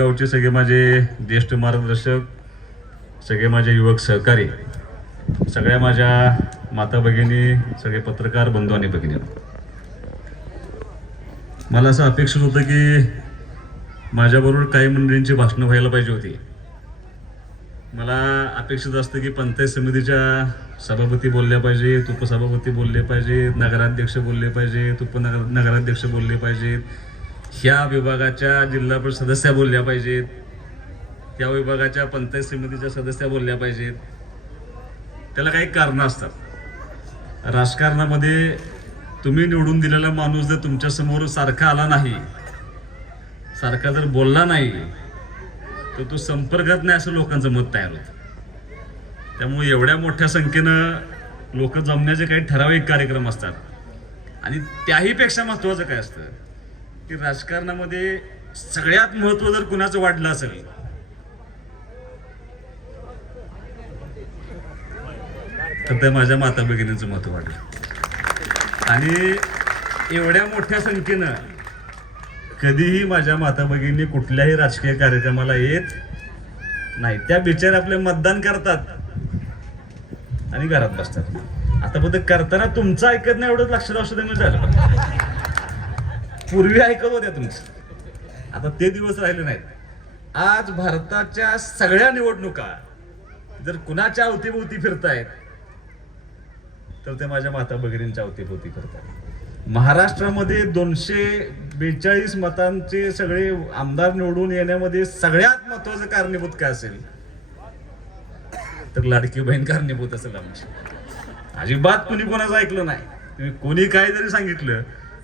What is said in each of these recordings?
गावचे सगळे माझे ज्येष्ठ मार्गदर्शक, सगळे माझे युवक सहकारी, सगळ्या माझ्या माता भगिनी, सगळे पत्रकार बंधू आणि भगिनी, मला असं अपेक्षित होतं की माझ्याबरोबर काही मंडळींची भाषणं व्हायला पाहिजे होती. मला अपेक्षित असतं की पंचायत समितीच्या सभापती बोलल्या पाहिजेत, उपसभापती बोलले पाहिजेत, नगराध्यक्ष बोलले पाहिजेत, उपनगराध्यक्ष बोलले पाहिजेत, ह्या विभागाच्या जिल्हा परिषद सदस्या बोलल्या पाहिजेत, त्या विभागाच्या पंचायत समितीच्या सदस्या बोलल्या पाहिजेत. त्याला काही कारणं असतात. राजकारणामध्ये तुम्ही निवडून दिलेला माणूस जर तुमच्यासमोर सारखा आला नाही, सारखा जर बोलला नाही, तर तो संपर्कात नाही असं लोकांचं मत तयार होतं. त्यामुळे एवढ्या मोठ्या संख्येनं लोक जमण्याचे काही ठराविक कार्यक्रम असतात. आणि त्याही पेक्षा महत्त्वाचं काय असतं की राजकारणामध्ये सगळ्यात महत्त्व जर कुणाचं वाढलं असेल तर ते माझ्या माता भगिनींचं महत्त्व वाढलं. आणि एवढ्या मोठ्या संख्येनं कधीही माझ्या माता भगिनी कुठल्याही राजकीय कार्यक्रमाला येत नाही. त्या बिचार आपले मतदान करतात आणि घरात बसतात. आता फक्त करताना तुमचं ऐकत नाही एवढंच लक्षात असू दे झालं. पूर्वी ऐकत होत्या तुमचं, आता ते दिवस राहिले नाहीत. आज भारताच्या सगळ्या निवडणुका जर कुणाच्या अवतीभोवती फिरतायत तर ते माझ्या माता भगिनींच्या अवतीभोवती फिरतात. महाराष्ट्रामध्ये 242 मतांचे सगळे आमदार निवडून येण्यामध्ये सगळ्यात महत्वाचं कारणीभूत काय असेल तर लाडकी बहीण कारणीभूत असेल आमची. अजिबात कुणी कोणाचं ऐकलं नाही. तुम्ही कोणी काय जरी सांगितलं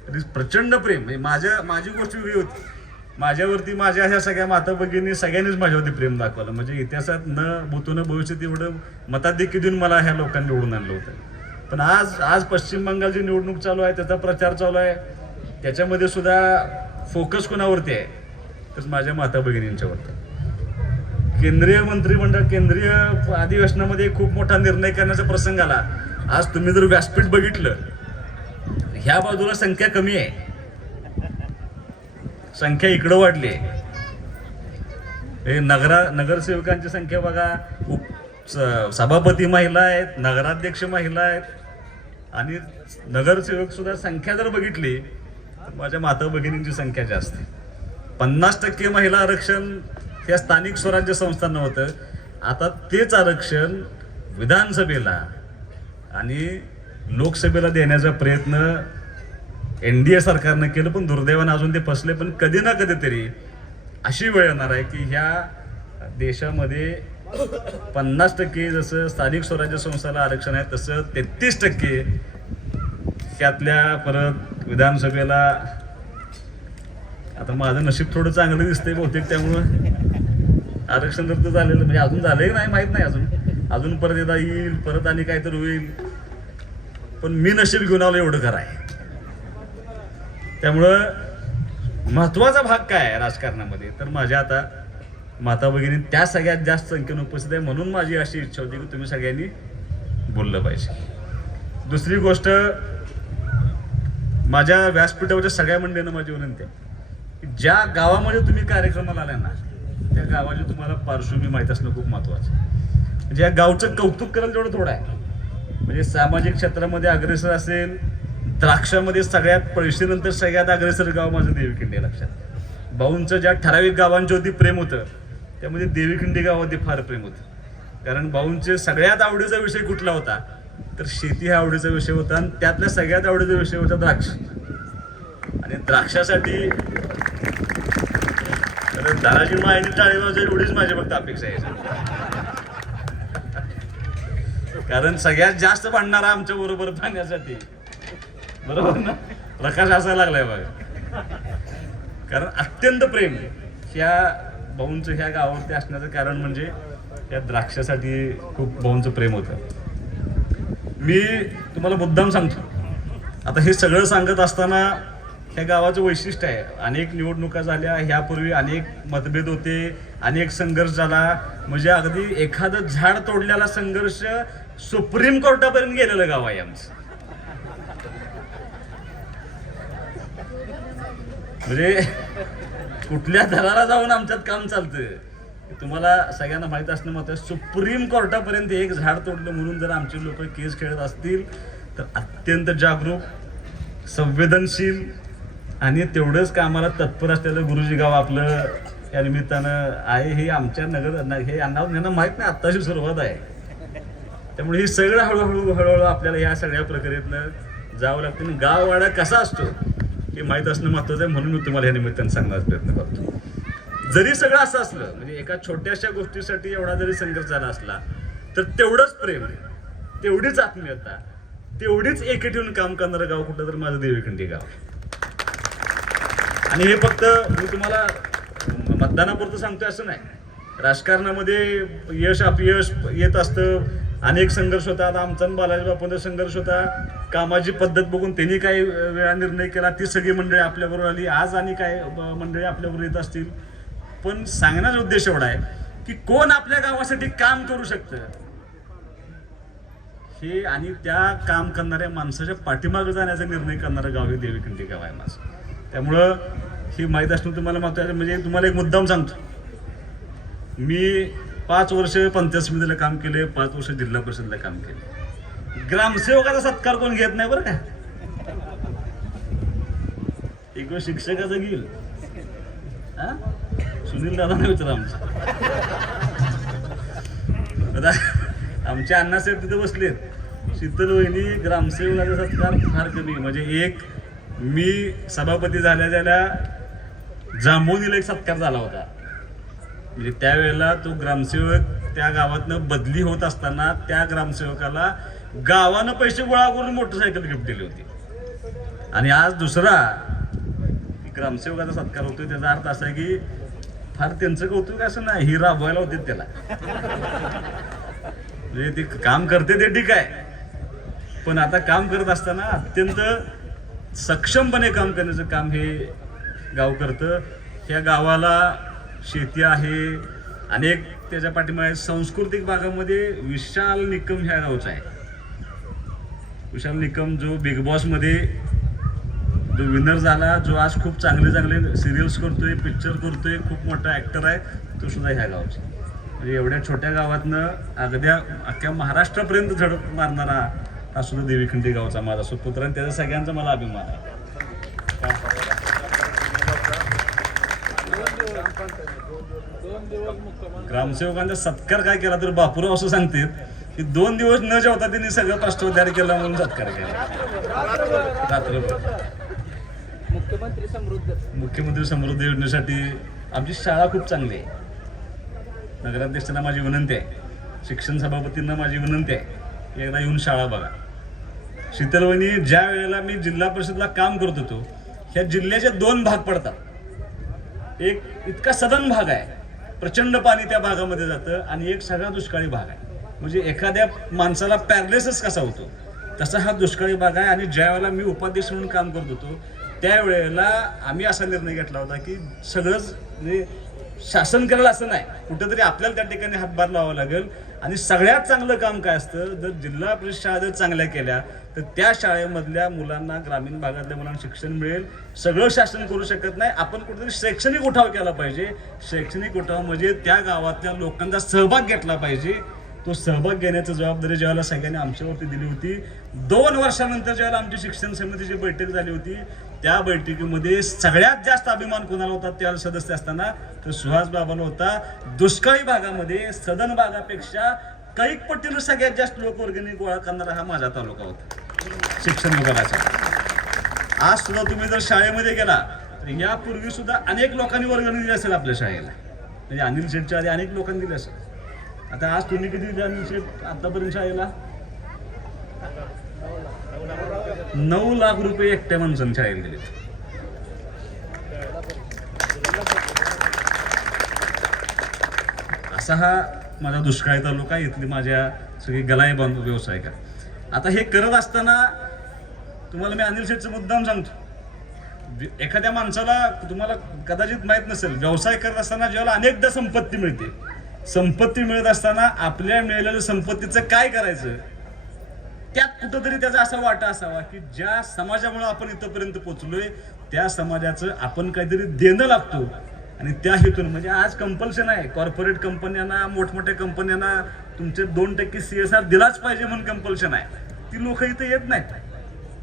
तरी प्रचंड प्रेम. माझी गोष्ट वेगळी होती. माझ्यावरती माझ्या ह्या सगळ्या माता भगिनी सगळ्यांनीच माझ्यावरती प्रेम दाखवलं. म्हणजे इतिहासात न भूतून भविष्यात एवढं मताधिक्य देऊन मला ह्या लोकांनी निवडून आणलं होतं. पण आज पश्चिम बंगालची निवडणूक चालू आहे, त्याचा प्रचार चालू आहे, त्याच्यामध्ये सुद्धा फोकस कोणावरती आहे तर माझ्या माता भगिनींच्यावरती. केंद्रीय मंत्रिमंडळ, केंद्रीय अधिवेशनामध्ये खूप मोठा निर्णय करण्याचा प्रसंग आला. आज तुम्ही जर व्यासपीठ बघितलं, ह्या बाजूला संख्या कमी आहे, संख्या इकडं वाढली आहे. नगरसेवकांची संख्या बघा, सभापती महिला आहेत, नगराध्यक्ष महिला आहेत आणि नगरसेवक सुद्धा संख्या जर बघितली तर माझ्या माता भगिनींची संख्या जास्त आहे. 50% महिला आरक्षण या स्थानिक स्वराज्य संस्थांना होतं. आता तेच आरक्षण विधानसभेला आणि लोकसभेला देण्याचा प्रयत्न NDA सरकारनं केलं, पण दुर्दैवानं अजून ते फसले. पण कधी ना कधीतरी अशी वेळ येणार आहे की ह्या देशामध्ये 50% जसं स्थानिक स्वराज्य संस्थाला आरक्षण आहे तसं 33% त्यातल्या परत विधानसभेला. आता माझं नशीब थोडं चांगलं दिसतंय बहुतेक, त्यामुळं आरक्षण रद्द झालेलं म्हणजे अजून झालंही नाही माहीत नाही. अजून परत एकदा येईल, परत आणि काहीतरी होईल. पण मी नशीब घेऊन आलो एवढं कराय. त्यामुळं महत्वाचा भाग काय आहे राजकारणामध्ये तर माझ्या आता माता भगिनी त्या सगळ्यात जास्त संख्येने उपस्थित आहे. म्हणून माझी अशी इच्छा होती की तुम्ही सगळ्यांनी बोललं पाहिजे. दुसरी गोष्ट, माझ्या व्यासपीठावरच्या सगळ्या मंडळींना माझी विनंती आहे की ज्या गावामध्ये तुम्ही कार्यक्रमाला आल्या ना त्या गावाची तुम्हाला पार्श्वभूमी माहीत असणं खूप महत्वाचं आहे. म्हणजे या गावचं कौतुक करायला तेवढं थोडं आहे. म्हणजे सामाजिक क्षेत्रामध्ये अग्रेसर असेल, द्राक्षामध्ये सगळ्यात पळशीनंतर सगळ्यात अग्रेसर गाव माझं देवीखिंडी. लक्षात, भाऊंचं ज्या ठराविक गावांच्यावरती प्रेम होतं त्यामध्ये देवीखिंडी गावावरती फार प्रेम होतं. कारण भाऊंचे सगळ्यात आवडीचा विषय कुठला होता तर शेती हा आवडीचा विषय होता. आणि त्यातल्या सगळ्यात आवडीचा विषय होता द्राक्ष. आणि द्राक्षासाठी दाराजी मायनी टाळी वाजवायची एवढीच माझी फक्त अपेक्षा आहे. कारण सगळ्यात जास्त भांडणारा आमच्या बरोबर पाहण्यासाठी, बरोबर ना, प्रकाश असायला लागलाय बघा. कारण अत्यंत प्रेम ह्या भाऊंचं ह्या गावावरती असण्याचं कारण म्हणजे या द्राक्षासाठी खूप भाऊंचं प्रेम होतं. मी तुम्हाला मुद्दाम सांगतो, आता हे सगळं सांगत असताना ह्या गावाचं वैशिष्ट्य आहे. अनेक निवडणुका झाल्या, ह्यापूर्वी अनेक मतभेद होते, अनेक संघर्ष झाला. म्हणजे अगदी एखादं झाड तोडल्याला संघर्ष सुप्रीम कोर्टापर्यंत गेलेलं गाव आहे आमचं. म्हणजे कुठल्या दराला जाऊन आमच्यात काम चालतं तुम्हाला सगळ्यांना माहीत असणं महत्त्वाचं. सुप्रीम कोर्टापर्यंत एक झाड तोडलं म्हणून जर आमचे लोक केस खेळत असतील तर अत्यंत जागरूक, संवेदनशील आणि तेवढंच कामाला तत्पर असलेलं गुरुजी गाव आपलं या निमित्तानं आहे. हे आमच्या हे यांना माहीत नाही, आत्ताची सुरुवात आहे. त्यामुळे हे सगळं हळूहळू आपल्याला या सगळ्या प्रक्रियेतनं जावं लागतं. आणि गाववाडा कसा असतो हे माहीत असणं महत्त्वाचं आहे. म्हणून मी तुम्हाला या निमित्तानं सांगण्याचा प्रयत्न करतो. जरी सगळं असं असलं म्हणजे एका छोट्याशा गोष्टीसाठी एवढा जरी संघर्ष झाला असला तर तेवढंच प्रेम, तेवढीच आत्मीयता, तेवढीच एके ठेवून काम करणारं गाव कुठलं तर माझं देवीखंडी गाव. आणि हे फक्त मी तुम्हाला मतदानापुरतं सांगतोय असं नाही. राजकारणामध्ये यश अपयश येत असतं, अनेक संघर्ष होता. आता आमचा बालाजी बापूंचा संघर्ष होता. कामाची पद्धत बघून त्यांनी काही वेळा निर्णय केला, ती सगळी मंडळी आपल्याबरोबर आली. आज आणि काय मंडळी आपल्याबरोबर येत असतील. पण सांगण्याचा उद्देश एवढा आहे की कोण आपल्या गावासाठी काम करू शकतं हे, आणि त्या काम करणाऱ्या माणसाच्या पाठीमागे जाण्याचा निर्णय करणारं गाव हे देवीखंडी गाव आहे माझं. त्यामुळं ही माहीत असणं तुम्हाला महत्त्वाचं. म्हणजे तुम्हाला एक मुद्दाम सांगतो, मी 5 वर्ष पंचायत समितीला काम केले, 5 वर्ष जिल्हा परिषदला काम केले. ग्रामसेवकाचा सत्कार कोण घेत नाही बरं का. एक वेळ शिक्षकाचा घेईल, सुनील दादा नाही विचार आमचा. आमचे अण्णासाहेब तिथे बसलेत. शीतल वहिनी ग्रामसेवकाचा सत्कार फार कमी. म्हणजे एक मी सभापती झाल्या जांभोनीला एक सत्कार झाला होता. म्हणजे त्यावेळेला तो ग्रामसेवक त्या गावातनं बदली होत असताना त्या ग्रामसेवकाला गावानं पैसे गोळा करून मोटरसायकल गिफ्ट दिली होती. आणि आज दुसरा ग्रामसेवकाचा सत्कार होतोय. त्याचा अर्थ असा आहे की फार त्यांचं कौतुक असं नाही, ही राबवायला होते त्याला. म्हणजे ते काम करते ते ठीक आहे, पण आता काम करत असताना अत्यंत सक्षमपणे काम करण्याचं काम हे गाव करतं. ह्या गावाला शेती आहे, अनेक त्याच्या पाठीमागे सांस्कृतिक भागामध्ये विशाल निकम ह्या गावचा आहे. विशाल निकम जो बिग बॉसमध्ये जो विनर झाला, जो आज खूप चांगले सिरियल्स करतोय, पिक्चर करतोय, खूप मोठा ॲक्टर आहे, तो सुद्धा ह्या गावचा. म्हणजे एवढ्या छोट्या गावातनं अगद्या अख्ख्या महाराष्ट्रापर्यंत झडप मारणारा हा सुद्धा देवीखंडी गावचा माझा सुपुत्र. आणि त्याचा सगळ्यांचा मला अभिमान आहे. ग्रामसेवकांचा सत्कार काय केला तर बापूराव असं सांगते की 2 दिवस न जेवता त्यांनी सगळं प्रस्ताव तयार केला म्हणून सत्कार केला रात्रभर. मुख्यमंत्री समृद्धी योजनेसाठी आमची शाळा खूप चांगली आहे. नगराध्यक्षांना माझी विनंती आहे, शिक्षण सभापतींना माझी विनंती आहे, एकदा येऊन शाळा बघा. शीतलवणी ज्या वेळेला मी जिल्हा परिषदला काम करत होतो, ह्या जिल्ह्याचे 2 भाग पडतात. एक इतका सदन भाग आहे, प्रचंड पाणी त्या भागामध्ये जातं, आणि एक सगळा दुष्काळी भाग आहे. म्हणजे एखाद्या माणसाला पॅरालिसिस कसा होतो तसा हा दुष्काळी भाग आहे. आणि ज्या वेळेला मी उपाध्यक्ष म्हणून काम करत होतो त्यावेळेला आम्ही असा निर्णय घेतला होता की सगळंच म्हणजे शासन करेल असं नाही, कुठंतरी आपल्याला त्या ठिकाणी हातभार लावावा लागेल. आणि सगळ्यात चांगलं काम काय असतं, जर जिल्हा परिषद शाळा जर चांगल्या केल्या तर त्या शाळेमधल्या मुलांना, ग्रामीण भागातल्या मुलांना शिक्षण मिळेल. सगळं शासन करू शकत नाही, आपण कुठेतरी शैक्षणिक उठाव केला पाहिजे. शैक्षणिक उठाव म्हणजे त्या गावातल्या लोकांचा सहभाग घेतला पाहिजे. तो सहभाग घेण्याची जबाबदारी ज्यावेळेला सगळ्यांनी आमच्यावरती दिली होती, 2 वर्षानंतर ज्यावेळेला आमची शिक्षण समितीची बैठक झाली होती, त्या बैठकीमध्ये सगळ्यात जास्त अभिमान कोणाला होता त्यावेळेला सदस्य असताना, तर सुहास बाबाला होता. दुष्काळी भागामध्ये सदन भागापेक्षा कैक पट्टीनं सगळ्यात जास्त लोकवर्गणी गोळा करणारा हा माझा तालुका होता शिक्षण विभागाचा. आज सुद्धा तुम्ही जर शाळेमध्ये गेला तर यापूर्वी सुद्धा अनेक लोकांनी वर्गणी दिली असेल आपल्या शाळेला. म्हणजे अनिल शेठच्या आधी अनेक लोकांनी दिली असेल. आता आज तुम्ही किती दिली अनिल शेठ आतापर्यंत शाळेला? 9 लाख रुपये एकट्या माणसाने शाळेला दिले. असा हा माझा दुष्काळी तालुका, इथली माझ्या सगळी गलाई बांधव व्यवसाय का. आता हे करत असताना तुम्हाला मी अनिल शेठचा मुद्दाम सांगतो, एखाद्या माणसाला तुम्हाला कदाचित माहित नसेल, व्यवसाय करत असताना ज्याला अनेकदा संपत्ती मिळते, संपत्ती मिळत असताना आपल्या मिळालेल्या संपत्तीचं काय करायचं, त्यात कुठंतरी त्याचा असा वाटा असावा की ज्या समाजामुळे आपण इथंपर्यंत पोहोचलोय त्या समाजाचं आपण काहीतरी देणं लागतो. आणि त्या हेतून म्हणजे आज कंपल्शन आहे कॉर्पोरेट कंपन्यांना, मोठमोठ्या कंपन्यांना तुमचे 2% CSR दिलाच पाहिजे म्हणून कंपल्शन आहे. ती लोक इथं येत नाहीत,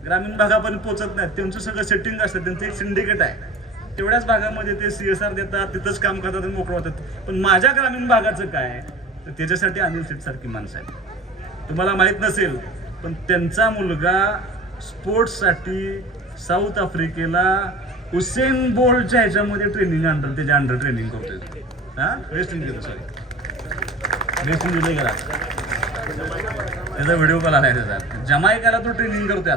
ग्रामीण भागापर्यंत पोहोचत नाहीत. त्यांचं सगळं सेटिंग असतं, त्यांचं एक सिंडिकेट आहे. तेवढ्याच भागामध्ये ते CSR देतात, तिथंच काम करतात आणि मोकळं होतात. पण माझ्या ग्रामीण भागाचं काय, तर त्याच्यासाठी अनिल शेठ सारखी माणसं आहेत. तुम्हाला माहीत नसेल पण त्यांचा मुलगा स्पोर्ट्ससाठी साऊथ आफ्रिकेला हुसेन बोल्टच्या ह्याच्यामध्ये त्याच्या अंडर ट्रेनिंग करतोय. वेस्ट इंडिजला, सॉरी वेस्ट इंडिजला गेला, त्याचा व्हिडिओ कॉल आला आहे. त्याचा जमायकाला तो ट्रेनिंग करतोय.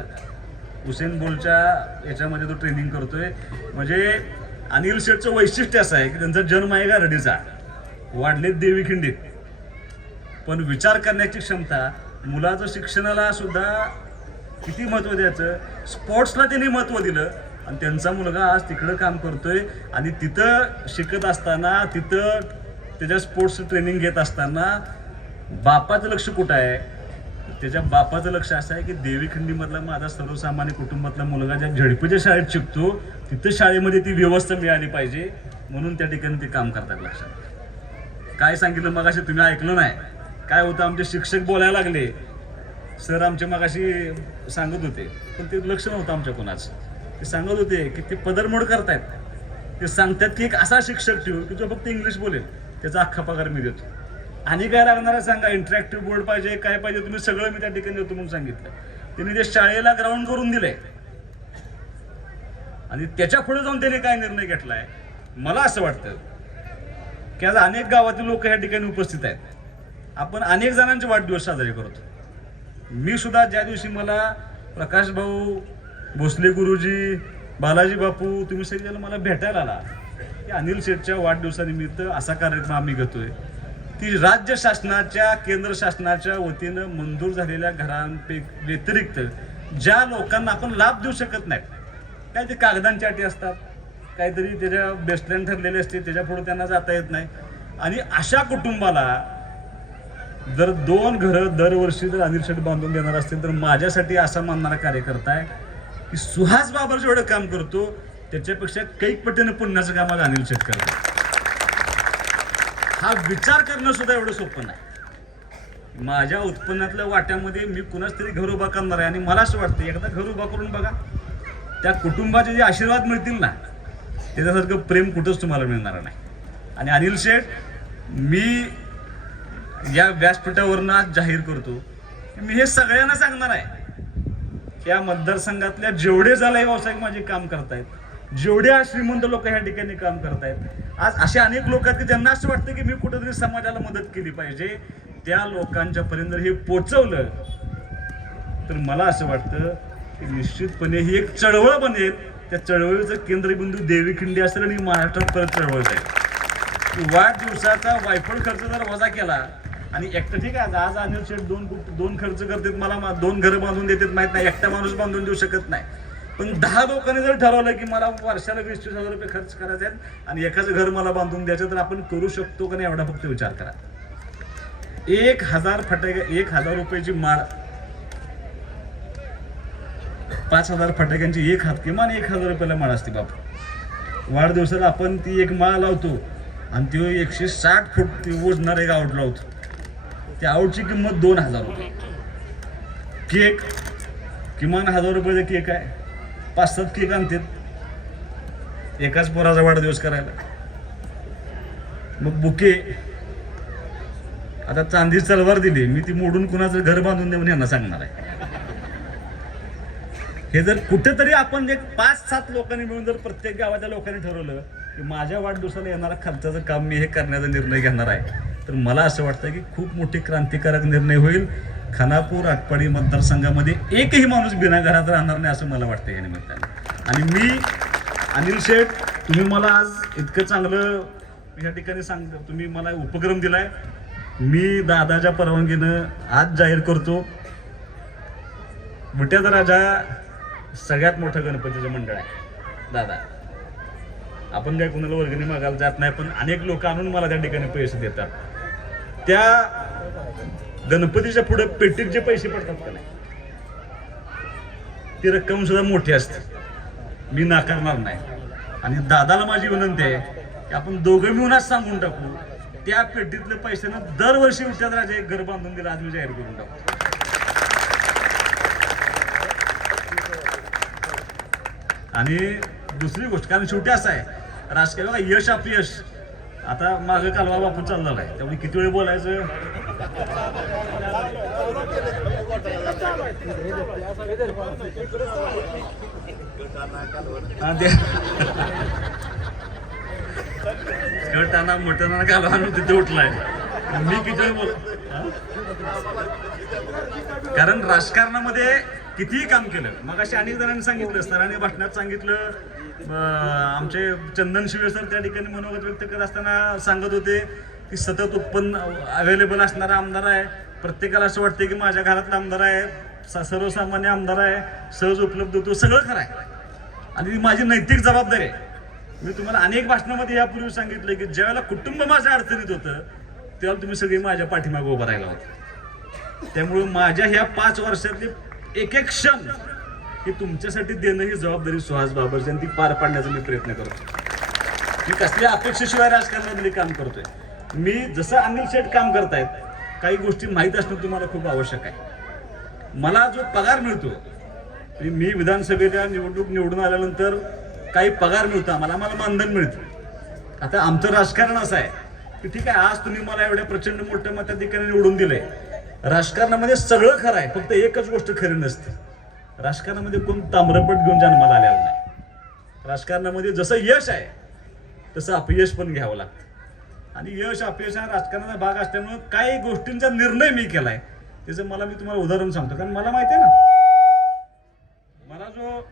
हुसेन बोल्टच्या याच्यामध्ये तो ट्रेनिंग करतोय. म्हणजे अनिल शेठचं वैशिष्ट्य असं आहे की त्यांचा जन्म आहे गारडीचा, वाढलेत देवीखिंडीत, पण विचार करण्याची क्षमता, मुलाचं शिक्षणाला सुद्धा किती महत्त्व द्यायचं, स्पोर्ट्सला त्यांनी महत्त्व दिलं. आणि त्यांचा मुलगा आज तिकडं काम करतोय आणि तिथं शिकत असताना, तिथं त्याच्या स्पोर्ट्स ट्रेनिंग घेत असताना बापाचं लक्ष कुठं आहे, त्याच्या बापाचं लक्ष असं आहे की देवीखिंडीमधला माझा सर्वसामान्य कुटुंबातला मुलगा ज्या झडपीच्या शाळेत शिकतो तिथं शाळेमध्ये ती व्यवस्था मिळाली पाहिजे म्हणून त्या ठिकाणी ते काम करतात. लक्षात काय सांगितलं मगाशी तुम्ही ऐकलं नाही, काय होतं आमचे शिक्षक बोलायला लागले, सर आमचे मगाशी सांगत होते, पण ते लक्ष नव्हतं आमच्या कोणाचं. ते सांगत होते की ते पदरमोड करतायत. ते सांगतात की एक असा शिक्षक ठेवू की जो फक्त इंग्लिश बोलेल, त्याचा अख्खा पगार मी देतो. आणि काय लागणार आहे सांगा, इंटरॅक्टिव्ह बोर्ड पाहिजे, काय पाहिजे, तुम्ही सगळं मी त्या ठिकाणी देतो म्हणून सांगितलं. त्यांनी ते शाळेला ग्राउंड करून दिलंय. आणि त्याच्या पुढे जाऊन त्याने काय निर्णय घेतलाय, मला असं वाटतं की आज अनेक गावातील लोक या ठिकाणी उपस्थित आहेत. आपण अनेक जणांचे वाढदिवस साजरे करतो. मी सुद्धा ज्या दिवशी मला प्रकाश भाऊ, भोसले गुरुजी, बालाजी बापू, तुम्ही सगळेजण मला भेटायला आला की अनिल शेठच्या वाढदिवसानिमित्त असा कार्यक्रम आम्ही घेतोय की राज्य शासनाच्या, केंद्र शासनाच्या वतीनं मंजूर झालेल्या घरांपैकी व्यतिरिक्त ज्या लोकांना आपण लाभ देऊ शकत नाही, काय ते कागदांच्या अटी असतात, काहीतरी त्याच्या बेस्टलाईन ठरलेले असते, त्याच्या पुढे त्यांना जाता येत नाही. आणि अशा कुटुंबाला जर 2 घरं दरवर्षी जर अनिल शेठ बांधून देणार असतील तर माझ्यासाठी असा मानणारा कार्यकर्ता आहे की सुहास बाबर जेवढं काम करतो त्याच्यापेक्षा कैक पटीनं पुण्याचं काम आज अनिल शेठ करतो. हा विचार करणं सुद्धा एवढं सोपं नाही. माझ्या उत्पन्नातल्या वाट्यामध्ये मी कुणाच तरी घर उभा करणार आहे आणि मला असं वाटतं एकदा घर उभा करून बघा, त्या कुटुंबाचे जे आशीर्वाद मिळतील ना, त्याच्यासारखं प्रेम कुठंच तुम्हाला मिळणार नाही. आणि अनिल शेठ, मी या व्यासपीठावरनं आज जाहीर करतो की मी हे सगळ्यांना सांगणार आहे, या मतदारसंघातल्या जेवढे झाले व्यावसायिक माझे काम करतायत, जेवढे श्रीमंत लोक ह्या ठिकाणी काम करतायत, आज असे अनेक लोक आहेत की ज्यांना असं वाटतं की मी कुठेतरी समाजाला मदत केली पाहिजे, त्या लोकांच्या पर्यंत हे पोचवलं तर मला असं वाटतं की निश्चितपणे ही एक चळवळ बनेल. त्या चळवळीचं केंद्रबिंदू देवीखिंडी असेल आणि महाराष्ट्रात परत चळवळ जाईल. वाढदिवसाचा वायफळ खर्च जर वजा केला आणि एकटं ठीक आहे, आज अनिल शेठ दोन खर्च करतात, मला 2 घरं बांधून देतात माहित नाही, एकटा माणूस बांधून देऊ शकत नाही. पण 10 लोकांनी जर ठरवलं की मला वर्षाला 20-30 रुपये खर्च करायचे आहेत आणि एखादं घर मला बांधून द्यायचं, तर आपण करू शकतो का नाही एवढा फक्त विचार करा. 1000 फटाके, 1000 रुपयाची माळ, 5000 फटाक्यांची एक हात, किमान 1000 रुपयाला माळ असते बाप. वाढदिवसाला आपण ती एक माळ लावतो आणि ती 160 फूट ती ओढणार एक आऊट लावतो. त्या आऊटची किंमत 2000 रुपये. केक किमान 1000 रुपयाचा केक आहे, 5-7 केक आणतात एकाच पोराचा वाढदिवस करायला. मग बुके, आता चांदी तलवार दिली, मी ती मोडून कुणाचं घर बांधून देऊन यांना सांगणार आहे. हे जर कुठेतरी आपण एक 5-7 लोकांनी मिळून जर प्रत्येक गावाच्या लोकांनी ठरवलं की माझ्या वाढदिवसाला येणारा खर्चाचं काम मी हे करण्याचा निर्णय घेणार आहे, तर मला असं वाटतं की खूप मोठी क्रांतिकारक निर्णय होईल. खानापूर, आटपाडी मतदारसंघामध्ये एकही माणूस बिना घरात राहणार नाही असं मला वाटतं या निमित्ताने. आणि मी अनिल शेठ, तुम्ही मला आज इतकं चांगलं या ठिकाणी सांगतो, तुम्ही मला उपक्रम दिलाय, मी दादाच्या परवानगीनं आज जाहीर करतो, विट्याचा राजा सगळ्यात मोठं गणपतीचं मंडळ आहे. दादा, आपण काय कुणाला वर्गणी मागायला जात नाही, पण अनेक लोक आणून मला त्या ठिकाणी पैसे देतात. त्या गणपतीच्या पुढे पेटीत जे पैसे पडतात का नाही, ती रक्कम सुद्धा मोठी असते, मी नाकारणार नाही. आणि दादाला माझी विनंती आहे की आपण दोघं मिळूनच सांगून टाकू, त्या पेटीतल्या पैशानं दरवर्षी विचारराजे एक घर बांधून दिलं, आज मी जाहीर करून टाकू. आणि दुसरी गोष्ट, कारण शेवटी असं आहे राजकीय बघा, यश अपयश आता मागं कालवा बापू चाललेला आहे, त्यामुळे किती वेळ बोलायचं. कटाना मटना कालवा तिथे उठलाय, मी किती वेळ बोल. कारण राजकारणामध्ये कितीही काम केलं, मग अशी अनेक जणांनी सांगितलं, सरांनी भाषणात सांगितलं. आमचे चंदन शिवे सर त्या ठिकाणी मनोगत व्यक्त करत असताना सांगत होते की सतत उत्पन्न अवेलेबल असणारा आमदार आहे, प्रत्येकाला असं वाटतं की माझ्या घरातला आमदार आहे, सर्वसामान्य आमदार आहे, सहज उपलब्ध होतो, सगळं खरं आहे आणि ती माझी नैतिक जबाबदारी आहे. मी तुम्हाला अनेक भाषणामध्ये यापूर्वी सांगितलं की ज्यावेळेला कुटुंब माझ्या अडचणीत होतं तेव्हा तुम्ही सगळी माझ्या पाठीमागे उभं राहिला होता. त्यामुळं माझ्या ह्या 5 वर्षातली एक एक क्षण ही तुमच्यासाठी देणं ही जबाबदारी सुहास बाबरची, आणि ती पार पाडण्याचा मी प्रयत्न करतो. मी कसल्या अपेक्षेशिवाय राजकारणामध्ये काम करतोय. मी जसं अनिल शेठ काम करतायत, काही गोष्टी माहीत असणं तुम्हाला खूप आवश्यक आहे. मला जो पगार मिळतो, मी विधानसभेच्या निवडणूक निवडून आल्यानंतर काही पगार मिळतो, आम्हाला मानधन मिळतं. आता आमचं राजकारण असं आहे की ठीक आहे, आज तुम्ही मला एवढ्या प्रचंड मोठ्या मताधिकाऱ्याने निवडून दिलंय. राजकारणामध्ये सगळं खरं आहे, फक्त एकच गोष्ट खरी नसते. राजकारणामध्ये कोण ताम्रपट घेऊन जन्माला आलेला नाही. राजकारणामध्ये जसं यश आहे तसं अपयश पण घ्यावं लागतं, आणि यश अपयश हा राजकारणाचा भाग असल्यामुळे काही गोष्टींचा निर्णय मी केलाय, त्याचं मी तुम्हाला उदाहरण सांगतो. कारण मला माहिती आहे ना, मला जो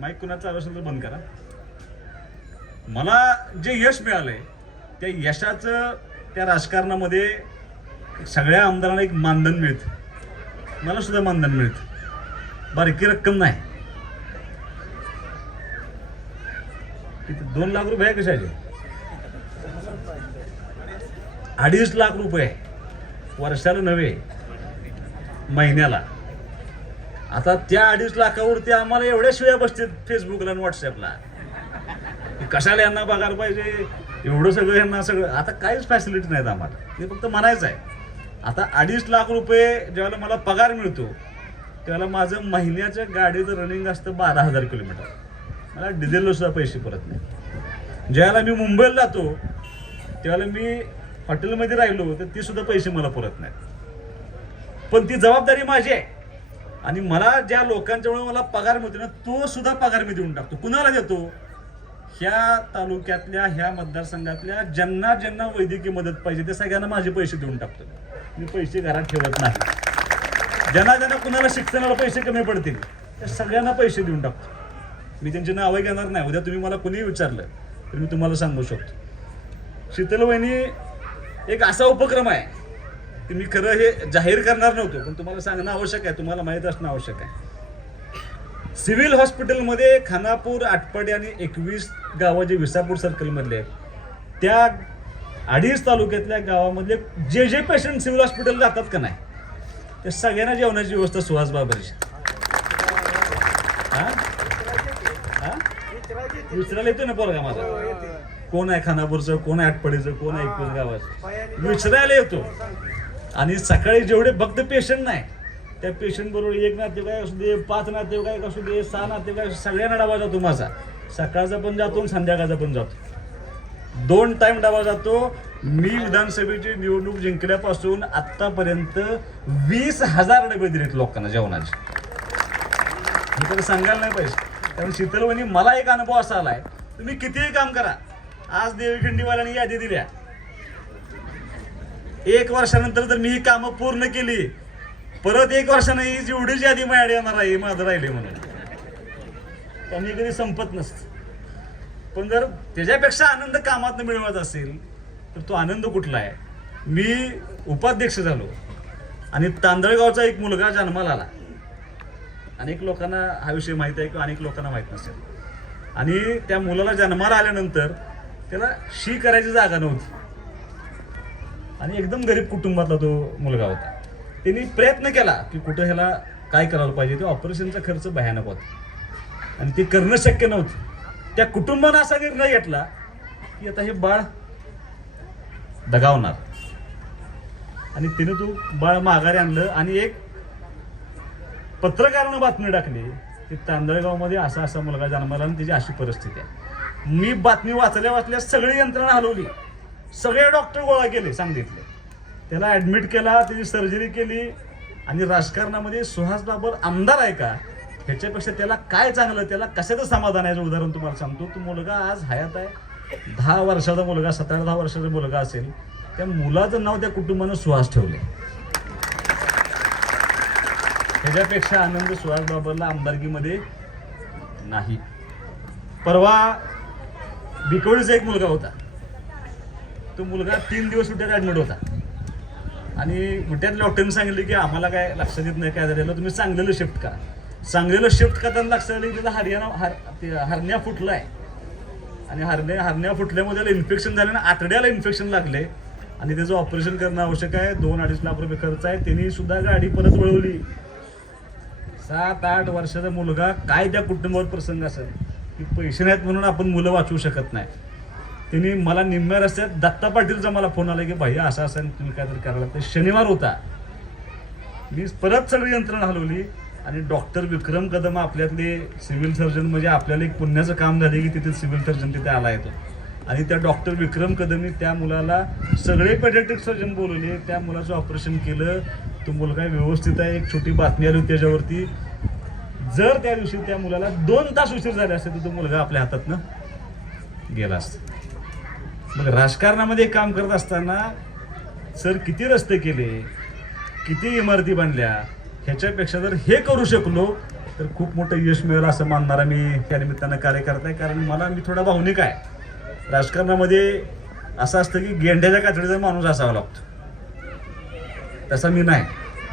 माईक कुणाचा चालू असेल तर बंद करा. मला जे यश मिळालंय त्या यशाचं त्या राजकारणामध्ये सगळ्या आमदारांना एक मानधन मिळतं, मला सुद्धा मानधन मिळतं. बारकी रक्कम नाही, 2 लाख रुपये कशाचे, 2.5 लाख रुपये वर्षाला नव्हे, महिन्याला. आता त्या 2.5 लाखावरती आम्हाला एवढ्या शिव्या बसतात फेसबुकला आणि व्हॉट्सअपला, कशाला यांना पगार पाहिजे, एवढं सगळं यांना सगळं. आता काहीच फॅसिलिटी नाहीत आम्हाला, हे फक्त म्हणायचं आहे. आता 2.5 लाख रुपये ज्यावेळेला मला पगार मिळतो त्यावेळेला माझं महिन्याच्या गाडीचं रनिंग असतं 12,000 किलोमीटर, मला डिझेलला सुद्धा पैसे परत नाही. ज्यावेळेला मी मुंबईला जातो त्यावेळेला मी हॉटेलमध्ये राहिलो तर ती सुद्धा पैसे मला परत नाही. पण ती जबाबदारी माझी आहे, आणि मला ज्या लोकांच्यामुळे मला पगार मिळतो ना तो सुद्धा पगार मी देऊन टाकतो. कुणाला देतो, ह्या तालुक्यातल्या ह्या मतदारसंघातल्या ज्यांना ज्यांना वैद्यकीय मदत पाहिजे त्या सगळ्यांना माझे पैसे देऊन टाकतो. मी पैसे घरात ठेवत नाही. ज्यांना ज्यांना कुणाला शिक्षणाला पैसे कमी पडतील त्या सगळ्यांना पैसे देऊन टाकतो. मी त्यांची नावं घेणार नाही, उद्या तुम्ही मला कुणीही विचारलं तर मी तुम्हाला सांगू शकतो. शीतल वहिनी एक असा उपक्रम आहे की मी खरं हे जाहीर करणार नव्हतो, पण तुम्हाला सांगणं आवश्यक आहे, तुम्हाला माहीत असणं आवश्यक आहे. सिव्हिल हॉस्पिटलमध्ये खानापूर, आटपाडी आणि 21 गावं जे विसापूर सर्कलमधले आहेत, त्या 2.5 तालुक्यातल्या गावामधले जे जे पेशंट सिव्हिल हॉस्पिटल जातात का नाही त्या सगळ्यांना जेवणाची व्यवस्था सुहास बाबरची. विचारायला येतो ना पोरगा माझा, कोण आहे खानापूरचं, कोण आहे आटपाडीचं, कोण आहे 21 गावाचं, विचारायला येतो. आणि सकाळी जेवढे फक्त पेशंट नाही त्या पेशंट बरोबर 1 नातेवाईक असू दे, 5 नातेवाईक असू दे, 6 नातेवाईक, सगळ्यांना डबा जातो माझा. सकाळचा पण जातो आणि संध्याकाळचा पण जातो, 2 टाइम डबा जातो. मी विधानसभेची निवडणूक जिंकल्यापासून आतापर्यंत 20,000 डबे दिलेत लोकांना जेवणाचे. मी तर सांगायला नाही पाहिजे, कारण शीतलवणी मला एक अनुभव असा आलाय, तुम्ही कितीही काम करा. आज देवीखिंडीवाल्यांनी यादी दिल्या, 1 वर्षानंतर जर मी ही कामं पूर्ण केली परत 1 वर्षानं ही जेवढीच यादी माझ्याकडे येणार आहे माझं राहिले म्हणून, त्यांनी कधी संपत नसतं. पण जर त्याच्यापेक्षा आनंद कामात मिळवत असेल तर तो आनंद कुठला आहे. मी उपाध्यक्ष झालो आणि तांदळगावचा एक मुलगा जन्माला आला. अनेक लोकांना हा विषय माहीत आहे किंवा अनेक लोकांना माहीत नसेल. आणि त्या मुलाला जन्माला आल्यानंतर त्याला शी करायची जागा नव्हती आणि एकदम गरीब कुटुंबातला तो मुलगा होता. त्यांनी प्रयत्न केला की कुठं ह्याला काय करायला पाहिजे. ते ऑपरेशनचा खर्च भयानक होता आणि ते करणं शक्य नव्हतं. त्या कुटुंबानं असा निर्णय घेतला की आता हे बाळ दगावणार, आणि तिने तू बाळ माघारी आणलं आणि एक पत्रकारानं बातमी टाकली की तांदळगावमध्ये असा असा मुलगा जन्माला आणि त्याची अशी परिस्थिती आहे. मी बातमी वाचल्या सगळी यंत्रणा हलवली, सगळे डॉक्टर गोळा केले सांगितले, त्याला ॲडमिट केला, त्याची सर्जरी केली. आणि राजकारणामध्ये सुहास बाबर आमदार आहे का ह्याच्यापेक्षा त्याला काय चांगलं, त्याला कशाचं समाधान आहे. उदाहरण तुम्हाला सांगतो, तो मुलगा आज हयात आहे, 10 वर्षाचा मुलगा, 17-10 वर्षाचा मुलगा असेल, त्या मुलाचं नाव त्या कुटुंबानं सुहास ठेवले. त्याच्यापेक्षा आनंद सुहास बाबरला आमदारकीमध्ये नाही. परवा बिकवडीचा एक मुलगा होता, तो मुलगा 3 दिवस सुट्ट्यात ॲडमिट होता आणि विट्यातल्या डॉक्टरने सांगितले की आम्हाला काय लक्षात येत नाही काय झालेलं, तुम्ही सांगलीला शिफ्ट करा. सांगलीला शिफ्ट करताना लक्षात आलं की त्याला हरण्या फुटला आहे आणि हरण्या फुटल्यामुळे त्याला इन्फेक्शन झालं आणि आतड्याला इन्फेक्शन लागले आणि त्याचं ऑपरेशन करणं आवश्यक आहे. 2-2.5 लाख रुपये खर्च आहे. त्यांनी सुद्धा गाडी परत वळवली. 7-8 वर्षाचा मुलगा, काय त्या कुटुंबावर प्रसंग असेल की पैसे नाहीत म्हणून आपण मुलं वाचवू शकत नाही. त्यांनी मला निम्म्या रस्त्यात दत्ता पाटीलचा मला फोन आला की भाई असं असं तुम्ही काहीतरी करायला. तर शनिवार होता, मी परत सगळी यंत्रणा हलवली आणि डॉक्टर विक्रम कदम आपल्यातले सिव्हिल सर्जन, म्हणजे आपल्याला एक पुण्याचं काम झाले की तिथे सिव्हिल सर्जन तिथे आला येतो आणि त्या डॉक्टर विक्रम कदमने त्या मुलाला सगळे पेडियाट्रिक सर्जन बोलवले, त्या मुलाचं ऑपरेशन केलं. तो मुलगा व्यवस्थित आहे. एक छोटी बातमी आली होती त्याच्यावरती, जर त्या दिवशी त्या मुलाला 2 तास उशीर झाले असते तर तो मुलगा आपल्या हातातनं गेला असता. मग राजकारणामध्ये काम करत असताना सर किती रस्ते केले, किती इमारती बांधल्या, ह्याच्यापेक्षा जर हे करू शकलो तर खूप मोठं यश मिळेल असं मानणारा मी त्या निमित्तानं कार्यकर्ता आहे. कारण मी थोडा भावनिक आहे. राजकारणामध्ये असं असतं की गेंड्याच्या कातडीचा माणूस असावा लागतो, तसा मी नाही,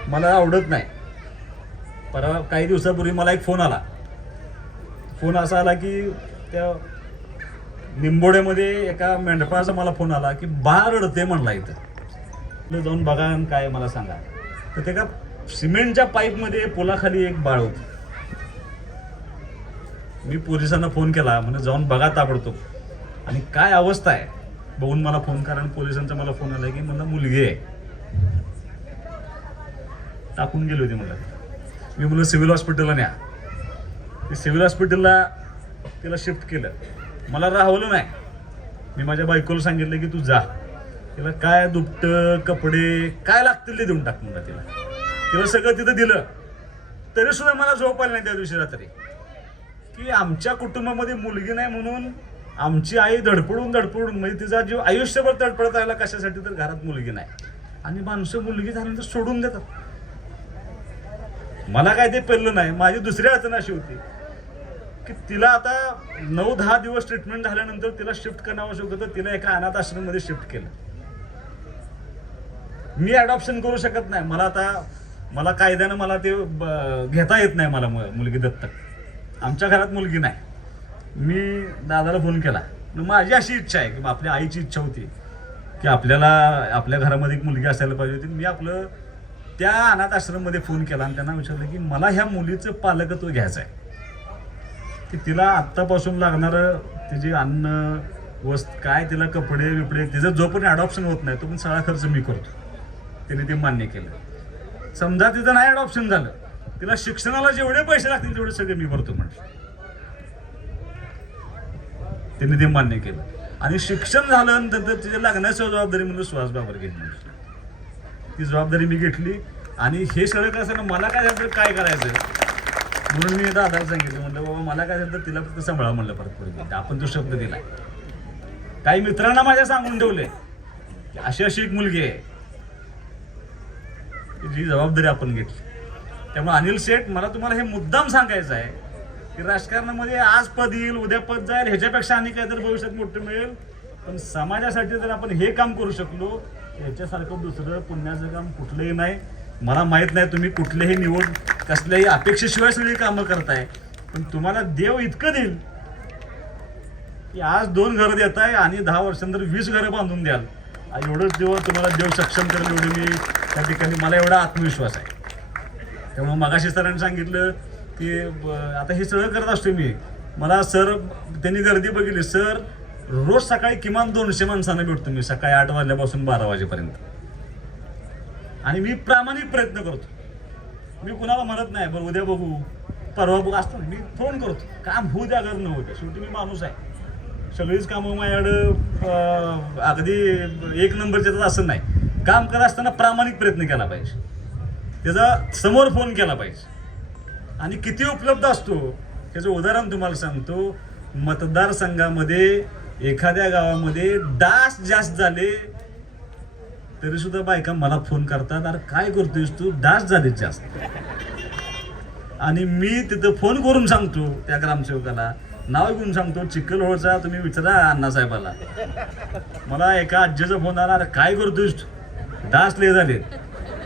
मला आवडत नाही. परवा काही दिवसापूर्वी मला एक फोन असा आला की त्या निंबोड्यामध्ये एका मेंढपाळाचा मला फोन आला की बाळ रडते म्हणला, इथं जाऊन बघा काय मला सांगा. तर ते का सिमेंटच्या पाईपमध्ये पुलाखाली एक बाळ होतं. मी पोलिसांना फोन केला, म्हणजे जाऊन बघा ताबडतोब आणि काय अवस्था आहे बघून मला फोन करा. आणि पोलिसांचा मला फोन आला की मला मुलगी आहे, टाकून गेली होती मला. मी म्हणलं सिव्हिल हॉस्पिटलला न्या. ते सिव्हिल हॉस्पिटलला तिला शिफ्ट केलं. मला राहवलं नाही. मी माझ्या बायकोला सांगितलं की तू जा, तिला काय दुपटं कपडे काय लागतील ते देऊन टाक म्हणलं. तिला सगळं तिथं दिलं, तरी सुद्धा मला झोप आली नाही त्या दिवशी रात्री की आमच्या कुटुंबामध्ये मुलगी नाही म्हणून आमची आई धडपडून म्हणजे तिचा जीव आयुष्यभर तडपडत राहिला कशासाठी, तर घरात मुलगी नाही. आणि माणसं मुलगी झाल्यानंतर सोडून देतात. मला काय ते पेरलं नाही. माझी दुसरी अडचण अशी होती की तिला आता 9-10 दिवस ट्रीटमेंट झाल्यानंतर तिला शिफ्ट करणं आवश्यक होतं. तिला एका अनाथ आश्रममध्ये शिफ्ट केलं. मी अडॉप्शन करू शकत नाही. मला कायद्यानं मला ते घेता येत नाही मला मुलगी दत्तक. आमच्या घरात मुलगी नाही. मी दादाला फोन केला. माझी अशी इच्छा आहे की आपल्या आईची इच्छा होती की आपल्या घरामध्ये एक मुलगी असायला पाहिजे होती. मी आपलं त्या अनाथ आश्रममध्ये फोन केला आणि त्यांना विचारलं की मला ह्या मुलीचं पालकत्व घ्यायचं आहे, की तिला आत्तापासून लागणारं तिचे अन्न वस्त्र काय, तिला कपडे बिपडे, तिचं जोपर्यंत अडॉप्शन होत नाही तोपर्यंत सगळा खर्च मी करतो. तिने ते मान्य केलं. समजा तिचं नाही अडॉप्शन झालं, तिला शिक्षणाला जेवढे पैसे लागतील तेवढे सगळे मी भरतो म्हटलं. तिने ते मान्य केलं. आणि शिक्षण झालं नंतर तिच्या लागण्याची जबाबदारी म्हणून सुहास बाबर घेतली. ती जबाबदारी मी घेतली. आणि हे सगळं कसं ना, मला काय झालं काय करायचं म्हणून मी दादाला सांगितलं, म्हणलं बाबा मला काय झालं तिला फक्त सांभाळा म्हणलं. परत आपण तो शब्द दिला. काही मित्रांना माझ्या सांगून ठेवले की अशी एक मुलगी आहे, जी जबाबदारी आपण घेतली. त्यामुळे अनिल शेठ, मला तुम्हाला हे मुद्दाम सांगायचं आहे की राजकारणामध्ये आज पद येईल उद्या पद जाईल, ह्याच्यापेक्षा आणि काहीतरी भविष्यात मोठं मिळेल. पण समाजासाठी जर आपण हे काम करू शकलो, ह्याच्यासारखं दुसरं पुण्याचं काम कुठलंही नाही. मला माहीत नाही तुम्ही कुठलेही निवड कसल्याही अपेक्षेशिवाय सगळी कामं करताय, पण तुम्हाला देव इतकं देईल की आज 2 घरं देत आहे आणि 10 वर्षांनंतर 20 घरं बांधून द्याल. एवढंच तुम्हाला देव सक्षम करेल एवढं मी त्या ठिकाणी, मला एवढा आत्मविश्वास आहे. त्यामुळे मगाशी सरांनी सांगितलं की आता हे सगळं करत असतो मी. मला सर त्यांनी गर्दी बघितली, सर रोज सकाळी किमान 200 माणसांना भेटतो मी, सकाळी 8 वाजल्यापासून 12 वाजेपर्यंत. आणि मी प्रामाणिक प्रयत्न करतो. मी कुणाला म्हणत नाही बरं उद्या बघू परवा बघू असतं, मी फोन करतो. काम होऊ द्या अगर न होतं, शेवटी मी माणूस आहे. सगळीच कामं माझ्याकडं अगदी 1 नंबरच्याच असं नाही. काम करत असताना प्रामाणिक प्रयत्न केला पाहिजे, त्याचा समोर फोन केला पाहिजे. आणि किती उपलब्ध असतो त्याचं उदाहरण तुम्हाला सांगतो. मतदारसंघामध्ये एखाद्या गावामध्ये डास जास्त झाले तरी सुद्धा बायका मला फोन करतात, अरे काय करतोयस तू, डास झालेत जास्त. आणि मी तिथं फोन करून सांगतो त्या ग्रामसेवकाला, नाव घेऊन सांगतो, चिखलहोळचा तुम्ही विचारा अण्णासाहेबाला. मला एका आजीचा फोन आला, अरे काय करतोयस तू, डास लय झाले.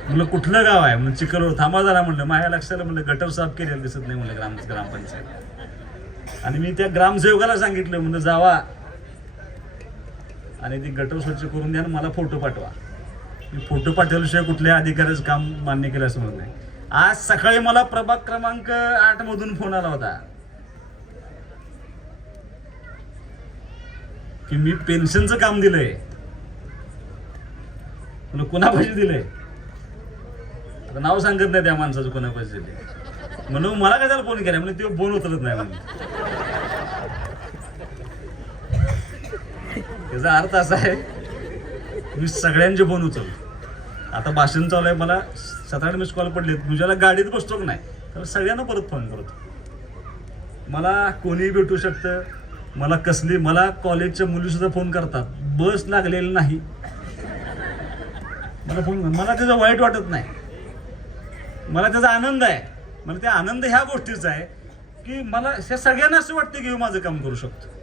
म्हणलं कुठलं गाव आहे, म्हणून चिखलहोळ. थांबा जरा म्हणलं, माझ्या लक्षाला म्हणलं गटर साफ केलेलं दिसत नाही म्हणलं ग्रामपंचायत. आणि मी त्या ग्रामसेवकाला सांगितलं म्हणलं जावा आणि ती गटर स्वच्छ करून द्या आणि मला फोटो पाठवा. मी फोटो पाठवल्याशिवाय कुठल्याही अधिकाऱ्याचं काम मान्य केलं असं म्हणत नाही. आज सकाळी मला प्रभाग क्रमांक 8 मधून फोन आला होता की मी पेन्शनचं काम दिलंय. म्हणलं कोणा पैसे दिलंय, आता नाव सांगत नाही त्या माणसाचं कोणा पैसे दिले. म्हणून मला काय त्याला फोन केला, म्हणजे ते फोन उचलत नाही म्हणजे. त्याचा अर्थ असा आहे मी सगळ्यांचे फोन उचलतो. आता भाषण चालू आहे, मला 7-8 मिस कॉल पडले, तुझ्याला गाडीत बसतो की नाही तर सगळ्यांना परत फोन करतो. मला कोणीही भेटू शकतं. मला कॉलेजच्या मुलीसुद्धा फोन करतात, बस लागलेली नाही मला फोन. मला त्याचं वाईट वाटत नाही, मला त्याचा आनंद आहे. मला त्या आनंद ह्या गोष्टीचा आहे की मला ह्या सगळ्यांना असं वाटतं की माझं काम करू शकतो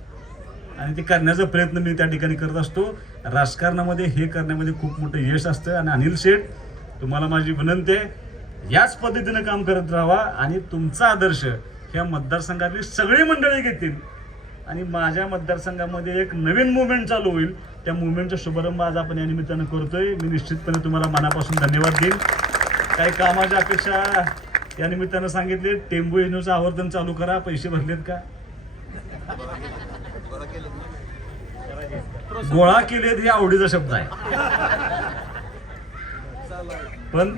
आणि ते करण्याचा प्रयत्न मी त्या ठिकाणी करत असतो. राजकारणामध्ये हे करण्यामध्ये खूप मोठं यश असतं. आणि अनिल शेठ, तुम्हाला माझी विनंती आहे, याच पद्धतीनं काम करत राहावा आणि तुमचा आदर्श ह्या मतदारसंघातली सगळी मंडळी घेतील आणि माझ्या मतदारसंघामध्ये एक नवीन मुवमेंट चालू होईल. त्या मुवमेंटचा शुभारंभ आज आपण या निमित्तानं करतोय. मी निश्चितपणे तुम्हाला मनापासून धन्यवाद देईन. काही कामाच्या अपेक्षा या निमित्तानं सांगितले. टेंबू योजनेचं आवर्तन चालू करा, पैसे भरलेत का, गोळा केलेत हे आवडीचा शब्द आहे. पण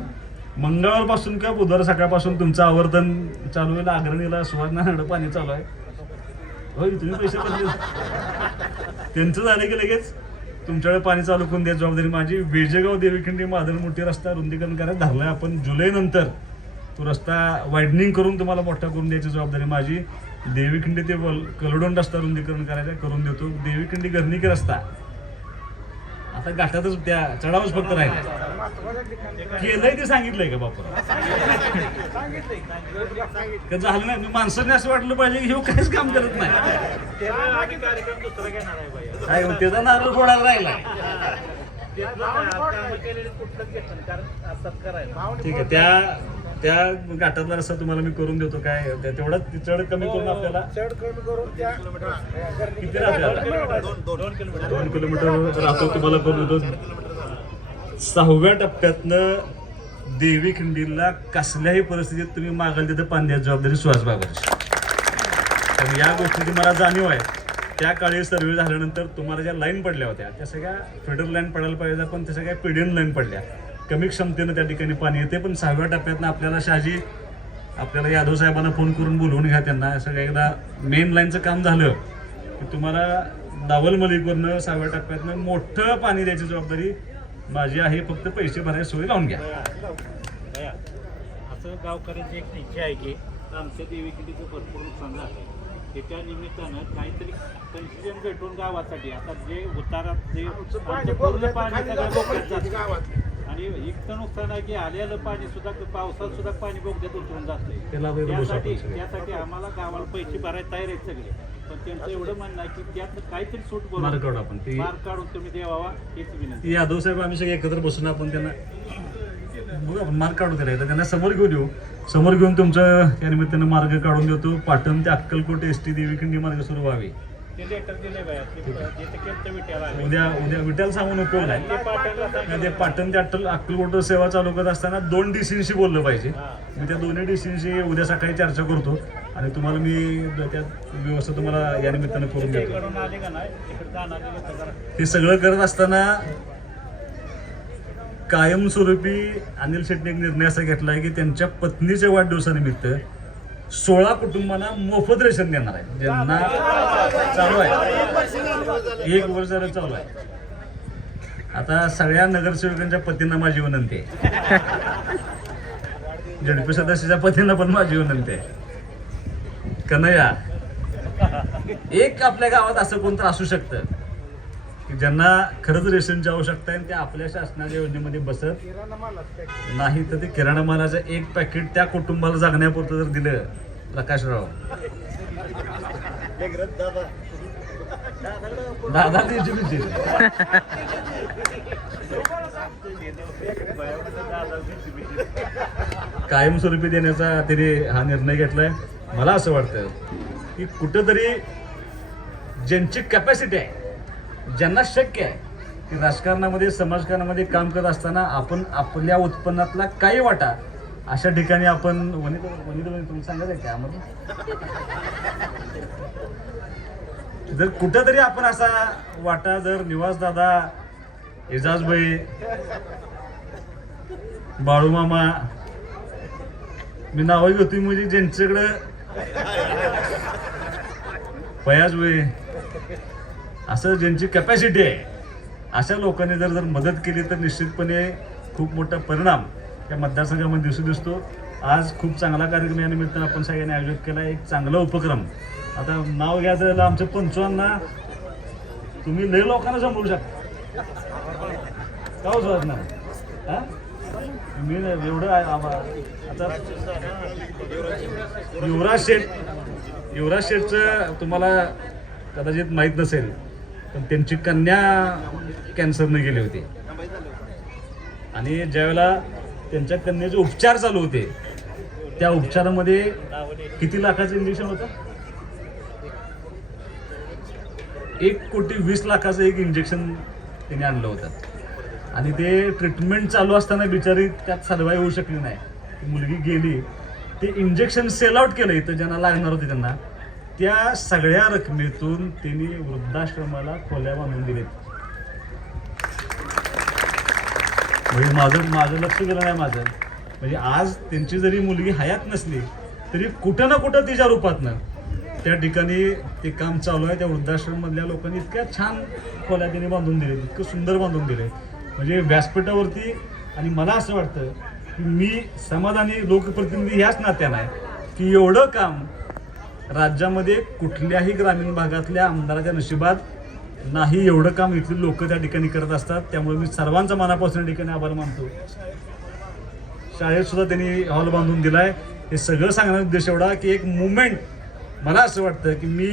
मंगळवारपासून किंवा बुधवार सकाळपासून तुमचं आवर्तन चालू होईल. अग्रणीला सुवर्णा पाणी चालू आहे. होय, तुम्ही पैसे भरले, त्यांचं झालं की लगेच तुमच्याकडे पाणी चालू करून द्यायची जबाबदारी माझी. वेजेगाव देवीखिंडी मादनमोठी रस्ता रुंदीकरण करायला धरलाय आपण. जुलैनंतर तो रस्ता वायडनिंग करून तुम्हाला मोठा करून द्यायची जबाबदारी माझी. देवीखिंडी ते कलडोन रस्ता रुंदीकरण करायचं करून देतो. देवीखिंडी गर्निकी रस्ता आता घाटातच त्या चढावच फक्त राहिला. केलंय ते सांगितलंय का बापा, झालं नाही. माणसाने असं वाटलं पाहिजे की हे काहीच काम करत नाही. त्याचा नारळ फोडायला राहिला. ठीक आहे, त्या घाटातला रस्ता तुम्हाला मी करून देतो. काय तेवढं चढ कमी करून आपल्याला किती राहते, 2 किलोमीटर राहतो तुम्हाला करून देतो. 6व्या टप्प्यातनं देवीखिंडीला कसल्याही परिस्थितीत तुम्ही मागाल तिथं पाणी द्यायची जबाबदारी सुहास बाबाची. तर या गोष्टीची मला जाणीव आहे. त्या काळी सर्वे झाल्यानंतर तुम्हाला ज्या लाईन पडल्या होत्या त्या सगळ्या फेडरल लाईन पडायला पाहिजे, पण त्या सगळ्या पीडीएन लाईन पडल्या. कमी क्षमतेनं त्या ठिकाणी पाणी येते. पण 6व्या टप्प्यातनं आपल्याला यादव साहेबांना फोन करून बोलवून घ्या त्यांना. सगळं एकदा मेन लाईनचं काम झालं की तुम्हाला दावलमलीवरनं 6व्या टप्प्यातनं मोठं पाणी द्यायची जबाबदारी माझी आहे. फक्त पैसे भरायची सोय लावून घ्या. असं गावकऱ्यांची एक इच्छा आहे की आमच्या देवीखिंडीचं भरपूर नुकसान झालं. त्याच्या निमित्तानं काहीतरी कन्सेशन भेटून गावासाठी आता जे उतारात जे पूर्ण पाणी सगळं आणि इतकं नुकसान आहे की आलेलं पाणी सुद्धा पावसात सुद्धा पाणी बोगद्यात उतरून जाते. त्यासाठी आम्हाला गावाला पैसे भरायला तयार आहेत सगळे. पण त्यांचं एवढं म्हणणं आहे की त्यात काहीतरी सूट मार्ग काढू आपण. मार्ग काढून तुम्ही द्यावा हेच विनंती. यादव साहेब आम्ही सगळे एकत्र बसून आपण त्यांना बघू, आपण मार्ग काढू त्याला. त्यांना समोर घेऊन येऊ. समोर घेऊन तुमचं या निमित्तानं मार्ग काढून देतो. पाटण ते अक्कलकोट ST देवीखिंडी मार्ग सुरू व्हावे ते लेटर दिले बाया जिथे केलं विट्याला उद्या विठ्ठल सांगून उपयोग नाही. ते पाटणला सांगितलं. ते पाटण ते अक्कलकोट सेवा चालू करत असताना 2 DCंशी बोललं पाहिजे. मी त्या दोन्ही DCंशी उद्या सकाळी चर्चा करतो आणि तुम्हाला मी त्यात व्यवस्था तुम्हाला या निमित्तानं करून देतो. इकडून आले का नाही तिकडे जाणारे लोक जरा हे सगळं करत असताना कायमस्वरूपी अनिल शेट्टी एक निर्णय असा घेतलाय की त्यांच्या पत्नीच्या वाढदिवसानिमित्त 16 कुटुंबांना मोफत रेशन देणार आहे. ज्यांना चालू आहे 1 वर्ष झालं चालू आहे. आता सगळ्या नगरसेवकांच्या पतींना माझी विनंती आहे, झडपी सदस्याच्या पतींना पण माझी विनंती आहे. कन्हैया, एक आपल्या गावात असं कोणतं असू शकतं की ज्यांना खरंच रेशनची आवश्यकता आहे, त्या आपल्या शासनाच्या योजनेमध्ये बसत नाही, तर ते किराणा मालाचं 1 पॅकेट त्या कुटुंबाला जगण्यापुरतं जर दिलं, प्रकाशराव दादा द्यायची कायमस्वरूपी देण्याचा त्याने हा निर्णय घेतलाय. मला असं वाटतं की कुठंतरी ज्यांची कॅपॅसिटी आहे, ज्यांना शक्य आहे की राजकारणामध्ये समाजकारणामध्ये काम करत असताना आपण आपल्या उत्पन्नातला काही वाटा अशा ठिकाणी आपण तुम्ही सांगत आहे का जर कुठंतरी आपण असा वाटा जर निवासदादा, एजाजभाई, बाळूमामा, मी नाव घेतोय म्हणजे ज्यांच्याकडं फयाजभाई असं ज्यांची कॅपॅसिटी आहे अशा लोकांनी जर मदत केली तर निश्चितपणे खूप मोठा परिणाम त्या मतदारसंघामध्ये दिसतो. आज खूप चांगला कार्यक्रम या निमित्तानं आपण सगळ्यांनी आयोजित केला, एक चांगला उपक्रम. आता नाव घ्यायचं आमच्या पंचवांना तुम्ही लय लोकांना सांभाळू शकता का हो वाटणार हा मी एवढं आता युवराज शेठचं तुम्हाला कदाचित माहीत नसेल, पण त्यांची कन्या कॅन्सरने गेली होती आणि ज्यावेळेला त्यांच्या कन्याचे उपचार चालू होते त्या उपचारामध्ये किती लाखाचं इंजेक्शन होतं? 1,20,00,000चं एक इंजेक्शन त्यांनी आणलं होतं आणि ते ट्रीटमेंट चालू असताना बिचारी त्यात सर्वाईव्ह होऊ शकली नाही. ती मुलगी गेली, ते इंजेक्शन सेल आउट केलं इथं ज्यांना लागणार होते त्यांना, त्या सगळ्या रकमेतून त्यांनी वृद्धाश्रमाला खोल्या बांधून दिलेत. म्हणजे माझं लक्ष गेलं नाही म्हणजे आज त्यांची जरी मुलगी हयात नसली तरी कुठं ना कुठं तिच्या रूपातनं त्या ठिकाणी ते काम चालू आहे. त्या वृद्धाश्रम मधल्या लोकांनी इतक्या छान खोल्या त्यांनी बांधून दिले, इतकं सुंदर बांधून दिले म्हणजे व्यासपीठावरती. आणि मला असं वाटतं की मी समाधानी लोकप्रतिनिधी ह्याच नात्यानं आहे की एवढं काम राज्यामध्ये कुठल्याही ग्रामीण भागातल्या आमदाराच्या नशिबात नाही, एवढं काम इथली लोक त्या ठिकाणी करत असतात. त्यामुळे मी सर्वांचा मनापासून या ठिकाणी आभार मानतो. शाळेत सुद्धा त्यांनी हॉल बांधून दिलाय. हे सगळं सांगण्याचा उद्देश एवढा की एक मुवमेंट, मला असं वाटतं की मी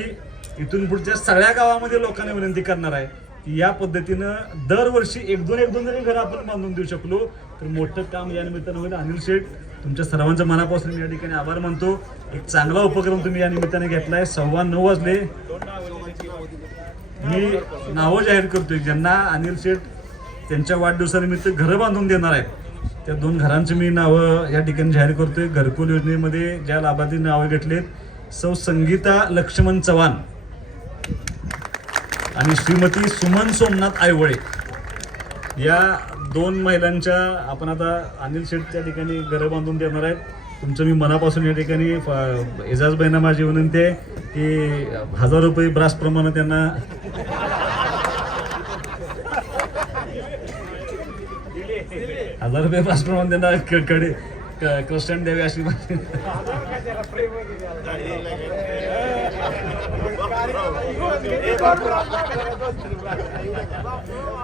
इथून पुढच्या सगळ्या गावामध्ये लोकांना विनंती करणार आहे की या पद्धतीनं दरवर्षी 1-2 जरी घरं आपण बांधून देऊ शकलो तर मोठं काम या निमित्तानं होईल. अनिल शेठ, तुमच्या सर्वांचं मनापासून मी या ठिकाणी आभार मानतो. एक चांगला उपक्रम तुम्ही या निमित्ताने घेतलाय. 9:15 वाजले. मी नावं जाहीर करतोय ज्यांना अनिल शेठ त्यांच्या वाढदिवसानिमित्त घरं बांधून देणार आहेत. त्या 2 घरांची मी नावं या ठिकाणी जाहीर करतोय. घरकुल योजनेमध्ये ज्या लाभार्थी नावं घेतलेत, सौ संगीता लक्ष्मण चव्हाण आणि श्रीमती सुमन सोमनाथ आयवळे, या 2 महिलांच्या आपण आता अनिल शेठ त्या ठिकाणी घरं बांधून देणार आहेत. तुमचं मी मनापासून या ठिकाणी एजाजबाईंना माझी विनंती आहे की 1000 रुपये ब्रासप्रमाणे त्यांना ₹1000 ब्रासप्रमाणे त्यांना कडे क्रस्टंट द्यावे अशी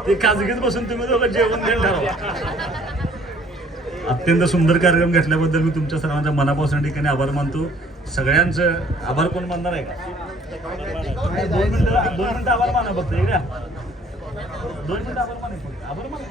ते खाजगीत बसून तुम्ही दोघं जेवण घेऊन ठरवा. अत्यंत सुंदर कार्यक्रम घेतल्याबद्दल मी तुमच्या सर्वांच्या मनापासून ठिकाणी आभार मानतो. सगळ्यांचं आभार कोण मानणार आहे का? 2 मिनिटं आभार माना फक्त. 2 मिनिटं आभार माना.